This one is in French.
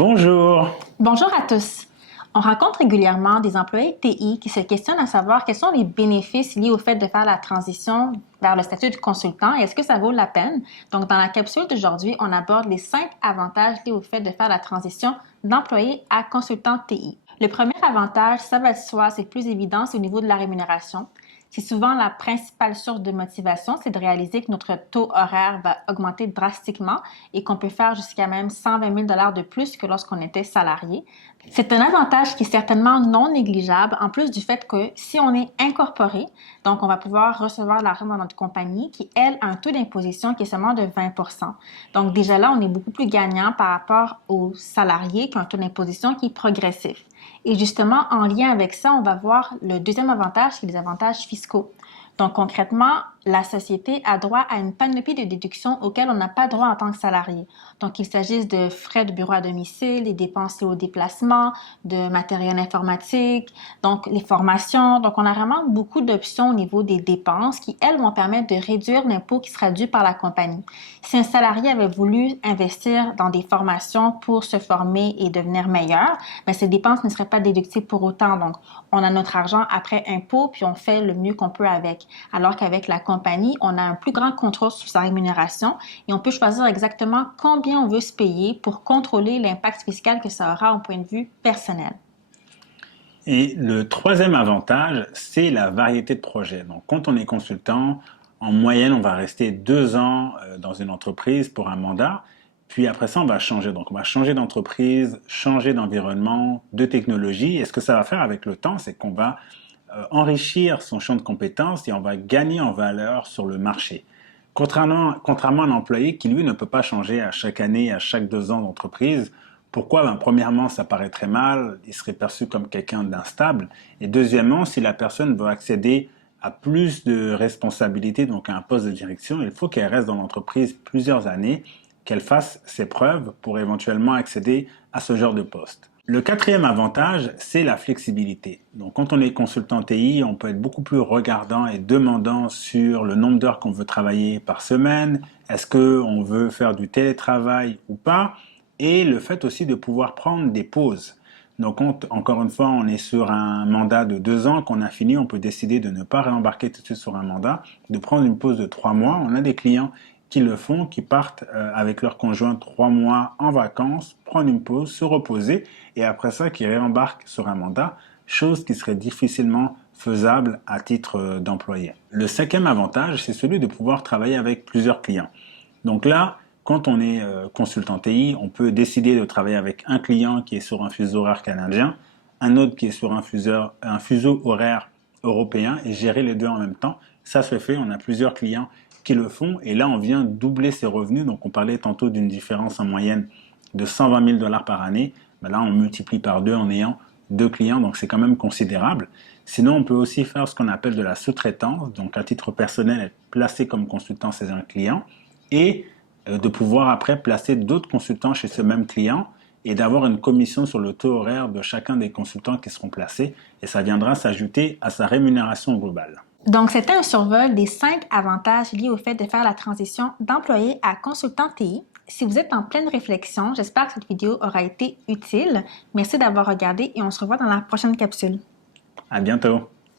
Bonjour. Bonjour à tous. On rencontre régulièrement des employés TI qui se questionnent à savoir quels sont les bénéfices liés au fait de faire la transition vers le statut de consultant et est-ce que ça vaut la peine? Donc, dans la capsule d'aujourd'hui, on aborde les 5 avantages liés au fait de faire la transition d'employé à consultant TI. Le premier avantage, ça va de soi, c'est plus évident, c'est au niveau de la rémunération. C'est souvent la principale source de motivation, c'est de réaliser que notre taux horaire va augmenter drastiquement et qu'on peut faire jusqu'à même 120 000 $ de plus que lorsqu'on était salarié. C'est un avantage qui est certainement non négligeable, en plus du fait que si on est incorporé, donc on va pouvoir recevoir l'argent dans notre compagnie qui, elle, a un taux d'imposition qui est seulement de 20 %. Donc déjà là, on est beaucoup plus gagnant par rapport aux salariés qui ont un taux d'imposition qui est progressif. Et justement, en lien avec ça, on va voir le deuxième avantage, qui est les avantages fiscaux. Donc concrètement, la société a droit à une panoplie de déductions auxquelles on n'a pas droit en tant que salarié. Donc qu'il s'agisse de frais de bureau à domicile, des dépenses liées au déplacement, de matériel informatique, donc les formations. Donc on a vraiment beaucoup d'options au niveau des dépenses qui, elles, vont permettre de réduire l'impôt qui sera dû par la compagnie. Si un salarié avait voulu investir dans des formations pour se former et devenir meilleur, bien, ces dépenses ne seraient pas déductibles pour autant. Donc on a notre argent après impôt puis on fait le mieux qu'on peut avec. Alors qu'avec la compagnie, on a un plus grand contrôle sur sa rémunération et on peut choisir exactement combien on veut se payer pour contrôler l'impact fiscal que ça aura au point de vue personnel. Et le troisième avantage, c'est la variété de projets. Donc, quand on est consultant, en moyenne, on va rester 2 ans dans une entreprise pour un mandat. Puis après ça, on va changer. Donc, on va changer d'entreprise, changer d'environnement, de technologie. Et ce que ça va faire avec le temps, c'est qu'on va enrichir son champ de compétences et on va gagner en valeur sur le marché. Contrairement à un employé qui, lui, ne peut pas changer à chaque année, à chaque 2 ans d'entreprise. Pourquoi? Premièrement, ça paraît très mal, il serait perçu comme quelqu'un d'instable. Et deuxièmement, si la personne veut accéder à plus de responsabilités, donc à un poste de direction, il faut qu'elle reste dans l'entreprise plusieurs années, qu'elle fasse ses preuves pour éventuellement accéder à ce genre de poste. Le quatrième avantage, c'est la flexibilité. Donc, quand on est consultant TI, on peut être beaucoup plus regardant et demandant sur le nombre d'heures qu'on veut travailler par semaine. Est-ce qu'on veut faire du télétravail ou pas? Et le fait aussi de pouvoir prendre des pauses. Donc, encore une fois, on est sur un mandat de 2 ans, qu'on a fini, on peut décider de ne pas réembarquer tout de suite sur un mandat, de prendre une pause de 3 mois. On a des clients qui le font, qui partent avec leur conjoint 3 mois en vacances, prendre une pause, se reposer, et après ça, qui réembarquent sur un mandat, chose qui serait difficilement faisable à titre d'employé. Le cinquième avantage, c'est celui de pouvoir travailler avec plusieurs clients. Donc là, quand on est consultant TI, on peut décider de travailler avec un client qui est sur un fuseau horaire canadien, un autre qui est sur un fuseau horaire européen et gérer les deux en même temps. Ça se fait, on a plusieurs clients qui le font et là on vient doubler ses revenus. Donc on parlait tantôt d'une différence en moyenne de 120 000 $ par année. Ben là on multiplie par 2 en ayant 2 clients, donc c'est quand même considérable. Sinon on peut aussi faire ce qu'on appelle de la sous-traitance, donc à titre personnel être placé comme consultant chez un client et de pouvoir après placer d'autres consultants chez ce même client et d'avoir une commission sur le taux horaire de chacun des consultants qui seront placés et ça viendra s'ajouter à sa rémunération globale. Donc, c'était un survol des 5 avantages liés au fait de faire la transition d'employé à consultant TI. Si vous êtes en pleine réflexion, j'espère que cette vidéo aura été utile. Merci d'avoir regardé et on se revoit dans la prochaine capsule. À bientôt!